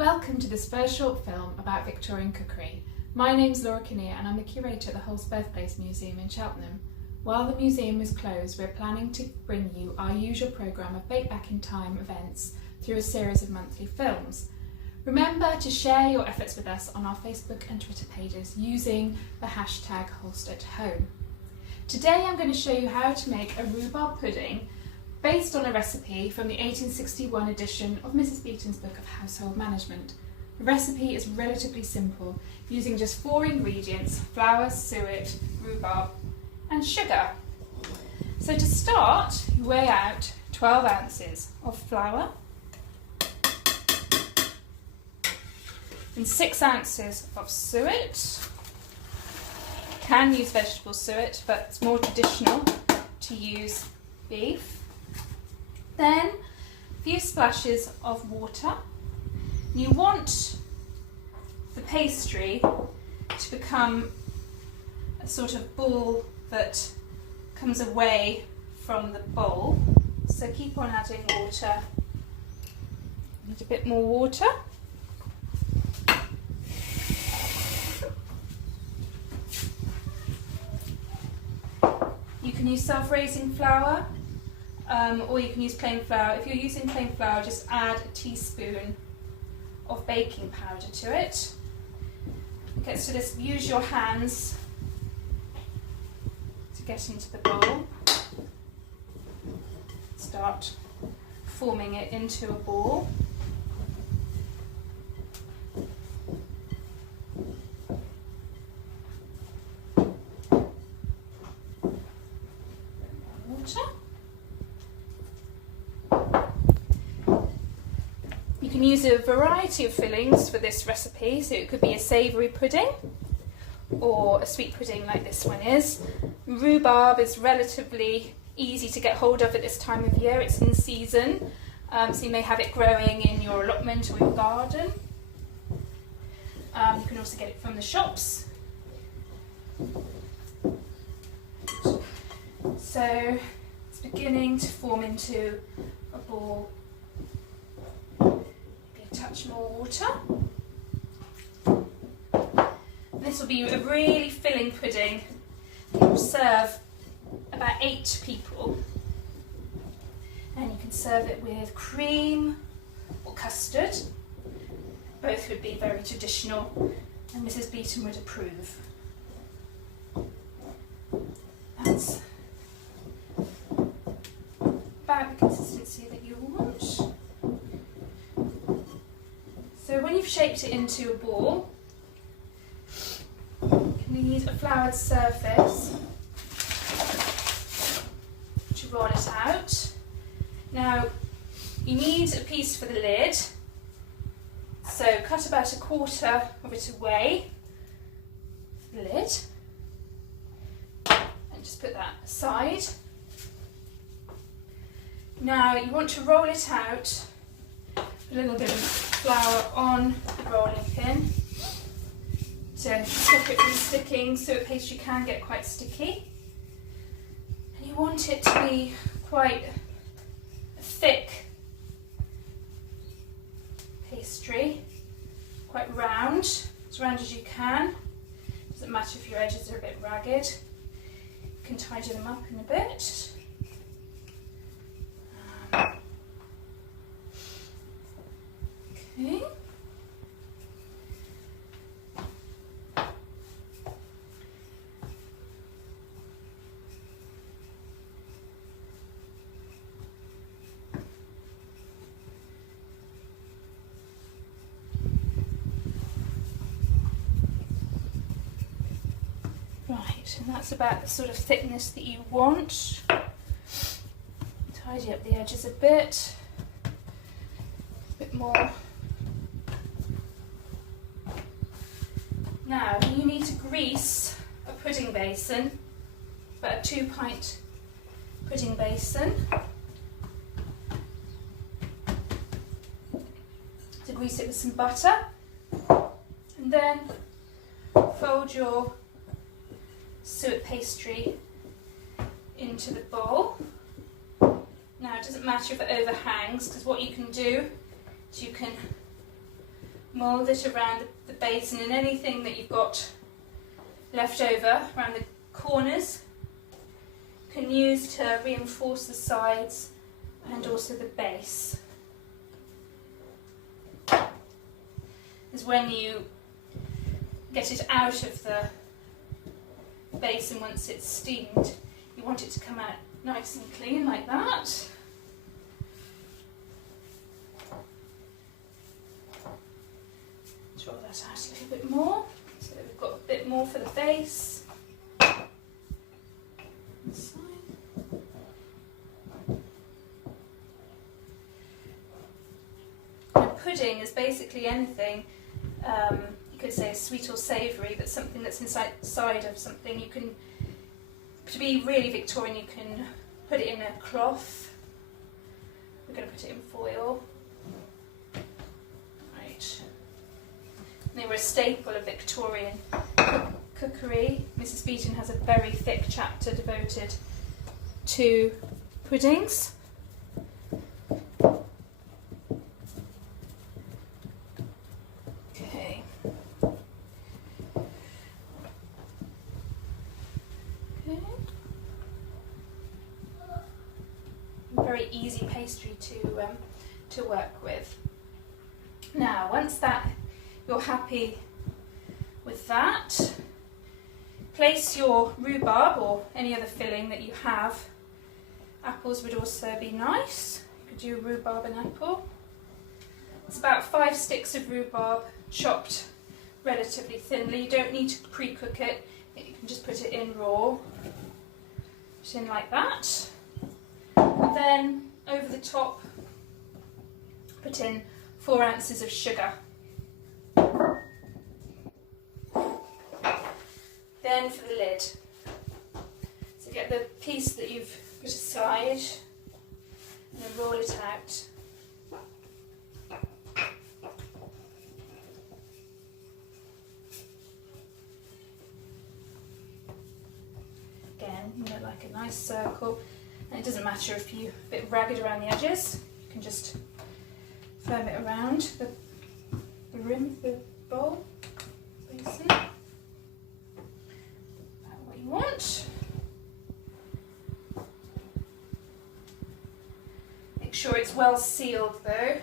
Welcome to this first short film about Victorian cookery. My name's Kinnear and I'm the curator at the Holst Birthplace Museum in Cheltenham. While the museum is closed, we're planning to bring you our usual programme of Bake Back in Time events through a series of monthly films. Remember to share your efforts with us on our Facebook and Twitter pages using the hashtag HolstAtHome. Today I'm going to show you how to make a rhubarb pudding based on a recipe from the 1861 edition of Mrs. Beeton's Book of Household Management. The recipe is relatively simple, using just 4 ingredients: flour, suet, rhubarb and sugar. So to start, you weigh out 12 ounces of flour and 6 ounces of suet. You can use vegetable suet, but it's more traditional to use beef. Then a few splashes of water. You want the pastry to become a sort of ball that comes away from the bowl. So keep on adding water. Need a bit more water. You can use self-raising flour. Or you can use plain flour. If you're using plain flour, just add a teaspoon of baking powder to it. Okay, so just use your hands to get into the bowl. Start forming it into a ball. Water. You can use a variety of fillings for this recipe, so it could be a savoury pudding or a sweet pudding like this one is. Rhubarb is relatively easy to get hold of at this time of year. It's in season, so you may have it growing in your allotment or your garden. You can also get it from the shops. So it's beginning to form into a ball. Touch more water. This will be a really filling pudding. It will serve about 8 people, and you can serve it with cream or custard. Both would be very traditional, and Mrs. Beeton would approve. That's about the consistency that you want. So when you've shaped it into a ball, you can use a floured surface to roll it out. Now, you need a piece for the lid, so cut about 1/4 of it away, the lid, and just put that aside. Now, you want to roll it out, a little bit of flour on the rolling pin to stop it from sticking. Suet pastry can get quite sticky, and you want it to be quite a thick pastry, quite round, as round as you can. Doesn't matter if your edges are a bit ragged. You can tidy them up in a bit. Okay. Right, and that's about the sort of thickness that you want. Tidy up the edges a bit more. Now you need to grease a pudding basin, about a 2-pint pudding basin. To grease it with some butter, and then fold your suet pastry into the bowl. Now it doesn't matter if it overhangs, because what you can do is you can mould it around the base, and in anything that you've got left over around the corners, you can use to reinforce the sides and also the base. Is when you get it out of the basin once it's steamed, you want it to come out nice and clean like that. Draw that out a little bit more, so that we've got a bit more for the base. This side. Now, pudding is basically anything, you could say sweet or savoury, but something that's inside of something. You can, to be really Victorian, you can put it in a cloth. We're going to put it in foil. Right. They were a staple of Victorian cookery. Mrs. Beeton has a very thick chapter devoted to puddings. Okay. Very easy pastry to work with. Now, once that you're happy with that, place your rhubarb or any other filling that you have. Apples would also be nice. You could do rhubarb and apple. It's about 5 sticks of rhubarb chopped relatively thinly. You don't need to pre-cook it. You can just put it in raw. Put it in like that. And then over the top, put in 4 ounces of sugar. Then for the lid, so get the piece that you've put aside and then roll it out. Again, like a nice circle, and it doesn't matter if you're a bit ragged around the edges, you can just firm it around the rim of the bowl, basin. Want. Make sure it's well sealed though.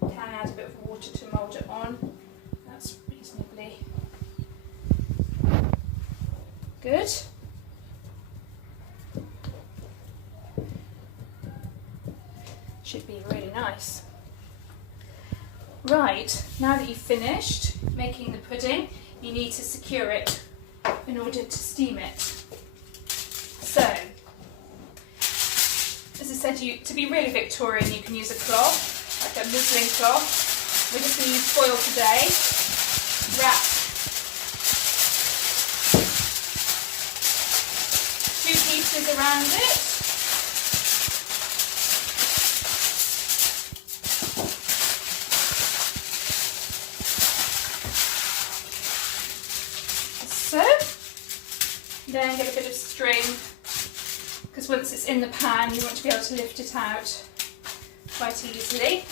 You can add a bit of water to mould it on. That's reasonably good. Should be really nice. Right, now that you've finished making the pudding, you need to secure it in order to steam it. So, as I said, to be really Victorian, you can use a cloth, like a muslin cloth. We're just going to use foil today. Wrap 2 pieces around it. Then get a bit of string, because once it's in the pan you want to be able to lift it out quite easily.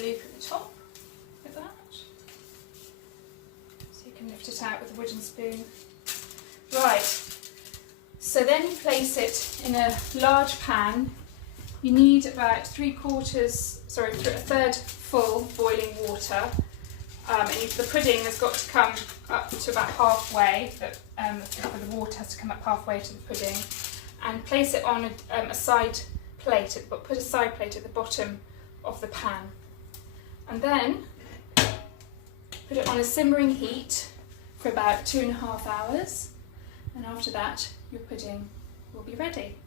Loop at the top, like that. So you can lift it out with a wooden spoon. Right, so then you place it in a large pan. You need about 1/3 full boiling water. And the pudding has got to come up to about halfway, the water has to come up halfway to the pudding. And place it on a side plate, but put a side plate at the bottom of the pan. And then put it on a simmering heat for about 2.5 hours, and after that your pudding will be ready.